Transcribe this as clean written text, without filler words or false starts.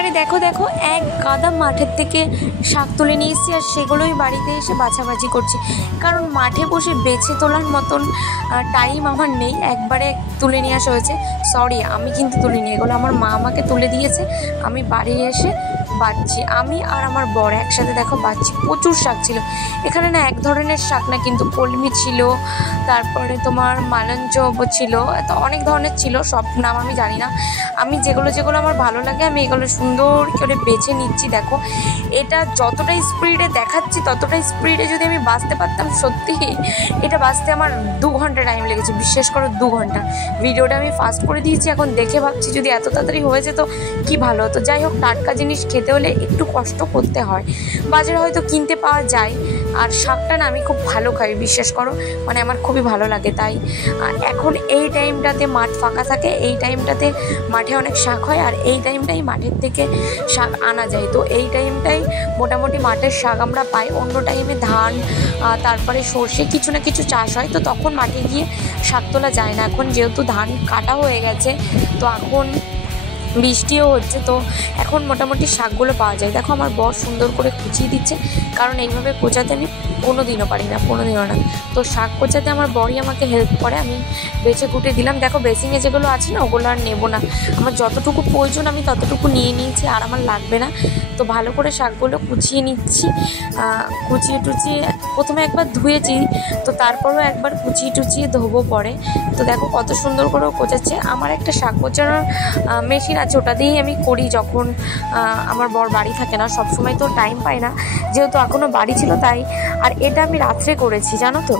আরে দেখো দেখো, এক গাদা মাঠের থেকে শাক তুলে নিয়ে এসেছি, আর সেগুলোই বাড়িতে এসে বাছাবাছি করছি। কারণ মাঠে বসে বেছে তোলার মতন টাইম আমার নেই, একবারে তুলে নিয়ে আসা হয়েছে। সরি, আমি কিন্তু তুলিনি, এগুলো আমার মা আমাকে তুলে দিয়েছে। আমি বাড়ি এসে বাচ্ছি, আমি আর আমার বর একসাথে দেখো বাচ্ছি। প্রচুর শাক ছিল এখানে, না এক ধরনের শাক না, কিন্তু কলমি ছিল, তারপরে তোমার মালঞ্চ ছিল, তো অনেক ধরনের ছিল, সব নাম আমি জানি না। আমি যেগুলো যেগুলো আমার ভালো লাগে আমি এগুলো সুন্দর করে বেছে নিচ্ছি। দেখো এটা যতটা স্পিডে দেখাচ্ছি ততটা স্পিডে যদি আমি বাঁচতে পারতাম, সত্যি এটা বাঁচতে আমার 2 ঘন্টা টাইম লেগেছে, বিশ্বাস করো 2 ঘন্টা। ভিডিওটা আমি ফাস্ট করে দিয়েছি, এখন দেখে ভাবছি যদি এত তাড়াতাড়ি হয়ে যেত কি ভালো হতো। যাই হোক, টাটকা জিনিস খেতে হলে একটু কষ্ট করতে হয়, বাজারে হয়তো কিনতে পাওয়া যায়। আর শাকটা না আমি খুব ভালো খাই, বিশ্বাস করো, মানে আমার খুবই ভালো লাগে। তাই এখন এই টাইমটাতে মাঠ ফাঁকা থাকে, এই টাইমটাতে মাঠে অনেক শাক হয়, আর এই টাইমটাই মাঠের থেকে শাক আনা যায়। তো এই টাইমটাই মোটামুটি মাঠের শাক আমরা পাই। অন্য টাইমে ধান তারপরে সর্ষে কিছু না কিছু চাষ হয়, তো তখন মাঠে গিয়ে শাক তোলা যায় না। এখন যেহেতু ধান কাটা হয়ে গেছে, তো এখন বৃষ্টিও হচ্ছে, তো এখন মোটামুটি শাকগুলো পাওয়া যায়। দেখো আমার বর সুন্দর করে কুচিয়ে দিচ্ছে, কারণ এইভাবে কোচাতে আমি কোনোদিনও পারি না, কোনোদিনও না। তো শাক কোচাতে আমার বরই আমাকে হেল্প করে, আমি বেছে কুটে দিলাম। দেখো বেসিংয়ে যেগুলো আছে না ওগুলো আর নেবো না, আমার যতটুকু প্রয়োজন আমি ততটুকু নিয়ে নিয়েছি, আর আমার লাগবে না। তো ভালো করে শাকগুলো কুচিয়ে নিচ্ছি, কুচিয়ে টুচিয়ে প্রথমে একবার ধুয়েছি, তো তারপরেও একবার কুচিয়ে টুচিয়ে ধোবো পরে। তো দেখো কত সুন্দর করে কোচাচ্ছে। আমার একটা শাক কোচানোর মেশিন আছে, ওটা দিয়েই আমি করি যখন আমার বর বাড়ি থাকে না। সবসময় তো টাইম পাই না, যেহেতু এখনও বাড়ি ছিল তাই। আর এটা আমি রাত্রে করেছি, জানো তো।